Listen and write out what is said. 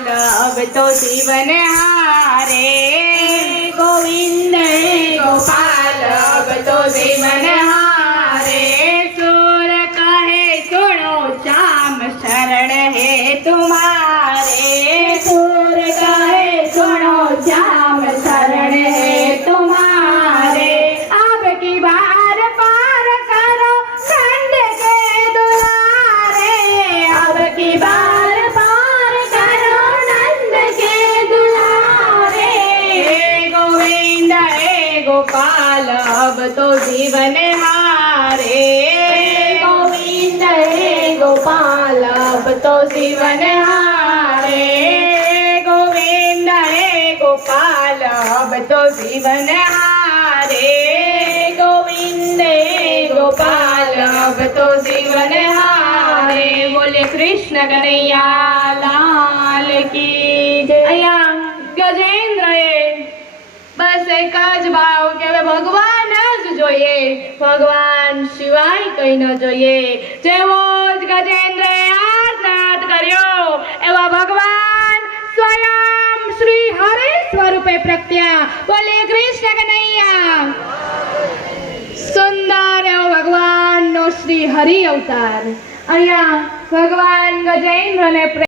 गोपाल अब तो जीवन हारे। गोविंद हे गोपाल अब तो जीवन हारे। सुर कहे सुनो श्याम शरण है तुम्हारे। सुर कहे सुनो श्याम शरण है तुम्हारे। अब की बार पार करो खंड के दुलारे। अब की बार पार करो नंद के दुलारे। हे गोविंद हे गोपाल अब तो जीवन हारे। गोविंद हे गोपाल अब तो जीवन हारे। गोविंद हे गोपाल अब तो जीवन हारे। गोविंद हे गोपाल अब तो जीवन हारे। बोले कृष्ण कन्हैया लाल की जय। અહીંયા ગજેન્દ્રએ બસ એક જ ભાવ કે હવે ભગવાન જ જોઈએ, ભગવાન સિવાય કઈ ન જોઈએ। જેવો જ ગજેન્દ્રએ આર્તનાદ કર્યો એવા ભગવાન સ્વયં શ્રી હરિ સ્વરૂપે પ્રગટ્યા। બોલે કૃષ્ણ કનૈયા। સુંદર એવો ભગવાનનો શ્રી હરિ અવતાર। અહીંયા ભગવાન ગજેન્દ્રને